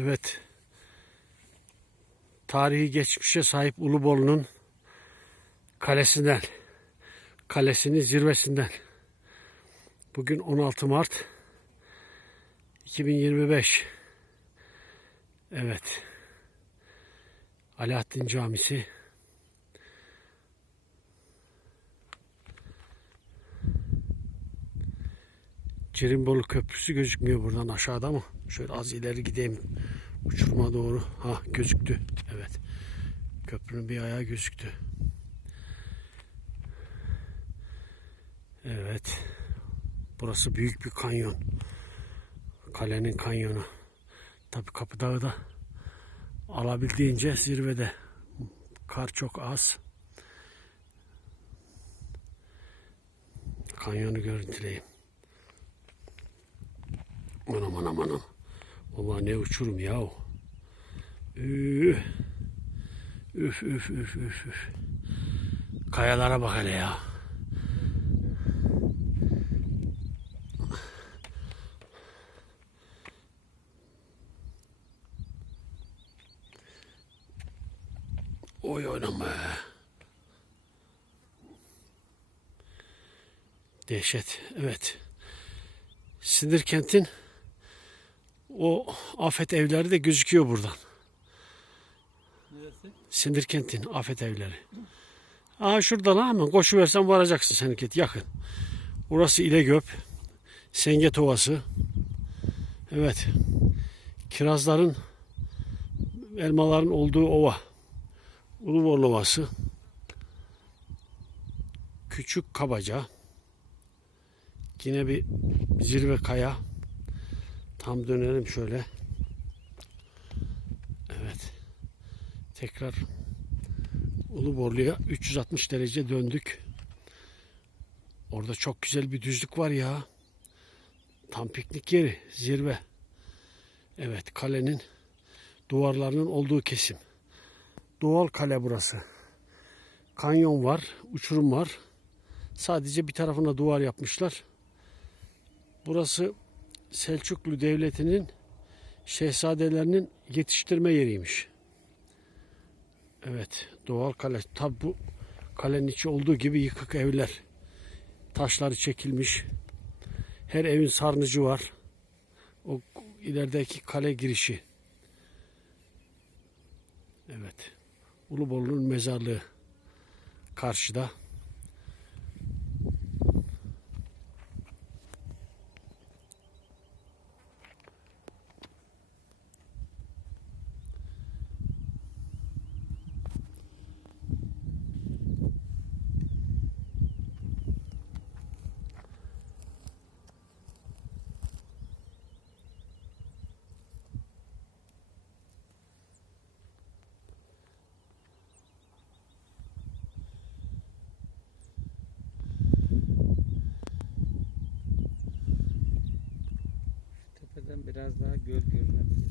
Evet. Tarihi geçmişe sahip Ulubolunun kalesinden, kalesinin zirvesinden. Bugün 16 Mart 2025. Evet. Alaaddin Camisi. Cirimbolu Köprüsü gözükmüyor buradan aşağıda mı? Şöyle az ileri gideyim. Uçuruma doğru. Ha gözüktü. Evet. Köprünün bir ayağı gözüktü. Evet. Burası büyük bir kanyon. Kalenin kanyonu. Tabi Kapıdağı da alabildiğince zirvede. Kar çok az. Kanyonu görüntüleyeyim. Anam anam anam. Baba ne uçurum ya. Üf. Üf üf üf üf üf. Kayalara bak hele ya. Oy oynama. Dehşet. Evet. Sinir kentin o afet evleri de gözüküyor buradan. Neresi? Sinir kentin afet evleri. Aa şurada lan hemen koşuversen varacaksın Senirket yakın. Burası İlegöp. Senget Ovası. Evet. Kirazların elmaların olduğu ova. Uluborlu Ovası. Küçük Kabaca. Yine bir zirve kaya. Tam dönelim şöyle. Evet. Tekrar Uluborlu'ya 360 derece döndük. Orada çok güzel bir düzlük var ya. Tam piknik yeri, zirve. Evet, kalenin duvarlarının olduğu kesim. Doğal kale burası. Kanyon var, uçurum var. Sadece bir tarafına duvar yapmışlar. Burası Selçuklu Devleti'nin şehzadelerinin yetiştirme yeriymiş. Evet, doğal kale. Tabi bu kalenin içi olduğu gibi yıkık evler. Taşları çekilmiş. Her evin sarnıcı var. O ilerideki kale girişi. Evet. Ulubollu'nun mezarlığı karşıda. biraz daha göl görünebilir.